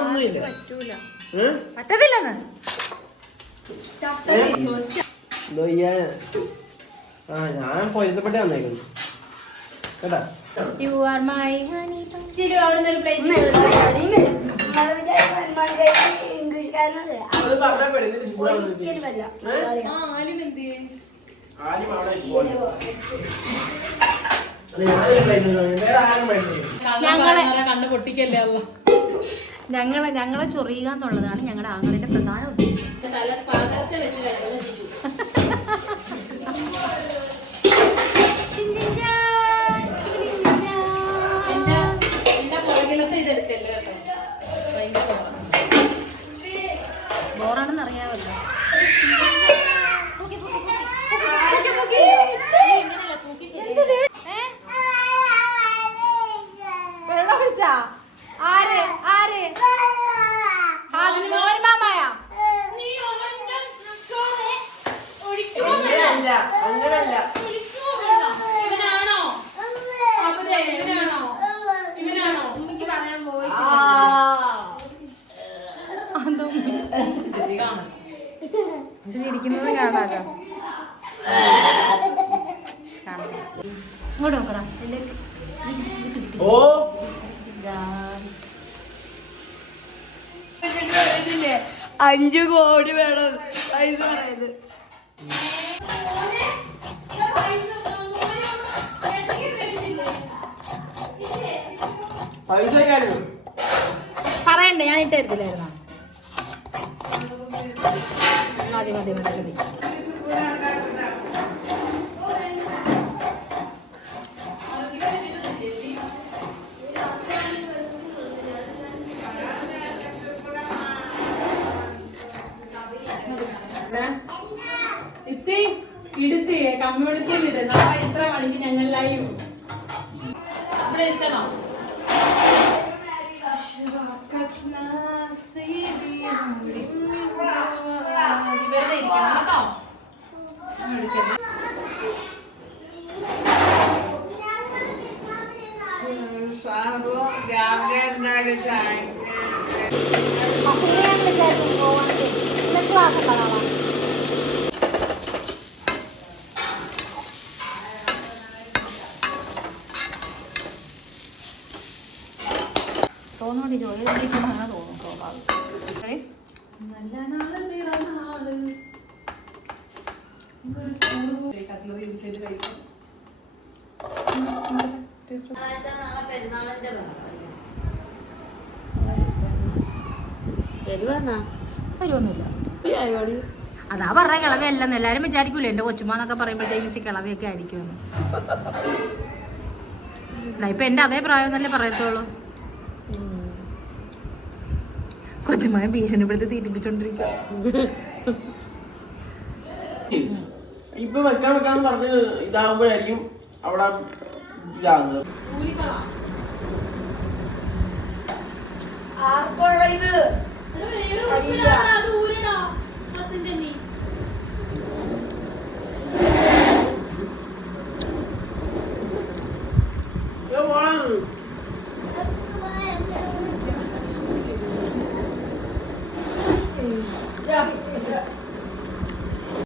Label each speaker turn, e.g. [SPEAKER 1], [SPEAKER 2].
[SPEAKER 1] ഒന്നുമില്ല?
[SPEAKER 2] പറ്റത്തില്ലെന്ന്.
[SPEAKER 1] ആ ഞാൻ പൊരുത്തപ്പെട്ട് വന്നേക്കുന്നു. കേട്ടാ?
[SPEAKER 2] യു ആർ മൈ ഹണി
[SPEAKER 1] അവിടെ വാങ്ങി.
[SPEAKER 2] ഞങ്ങളെ
[SPEAKER 3] കണ്ണ് പൊട്ടിക്കല്ലേ അല്ല
[SPEAKER 2] ഞങ്ങളെ ഞങ്ങളെ ചൊറിയുക എന്നുള്ളതാണ് ഞങ്ങളുടെ ആങ്ങളുടെ പ്രധാന ഉദ്ദേശം.
[SPEAKER 3] പാകത്തെ
[SPEAKER 2] ഇത് ചിരിക്കുന്നത് കാണാലോ. ഇങ്ങോട്ട് നോക്കടാ.
[SPEAKER 4] അഞ്ചു കോടി വേണം. പൈസ പറയുന്നത്
[SPEAKER 2] പറയണ്ടേ ഞാൻ ഇട്ടായിരുന്നില്ലായിരുന്നു മതി മതി മതി മതി
[SPEAKER 3] ഇത്തി ഇടുത്തി കമ്മ്യൂണിറ്റിയിൽ ഇട്. നാളെ ഇത്ര മണിക്ക് ഞങ്ങൾ ലൈവ് ഇവിടെ ഇരുത്തണോ. വെറുതെ ഇരിക്കണം കേട്ടോ എടുക്കരുത്.
[SPEAKER 2] തോന്നുന്നുണ്ട് ജോലി ചെയ്തിരിക്കുമ്പോൾ അങ്ങനെ തോന്നും സ്വാഭാവികം?
[SPEAKER 3] നല്ല
[SPEAKER 2] നാൾ അതാ പറഞ്ഞ കിളവയല്ലെന്ന് എല്ലാരും വിചാരിക്കൂലേ എന്റെ കൊച്ചുമാന്നൊക്കെ പറയുമ്പോഴത്തേക്കും ഇച്ചിരി കിളവിയൊക്കെ ആയിരിക്കുമെന്ന് ഇപ്പൊ എന്റെ അതേ പ്രായം തന്നെ പറയത്തോളൂ കൊച്ചുമായ ഭീഷണിപ്പെടുത്തി തീറ്റിപ്പിച്ചോണ്ടിരിക്കും
[SPEAKER 1] ഇപ്പൊ വെക്കാൻ വെക്കാൻ പറഞ്ഞ് ഇതാകുമ്പോഴായിരിക്കും അവിടെ ഇതാകുന്നത്
[SPEAKER 4] ആർക്കുള്ള ഇത്?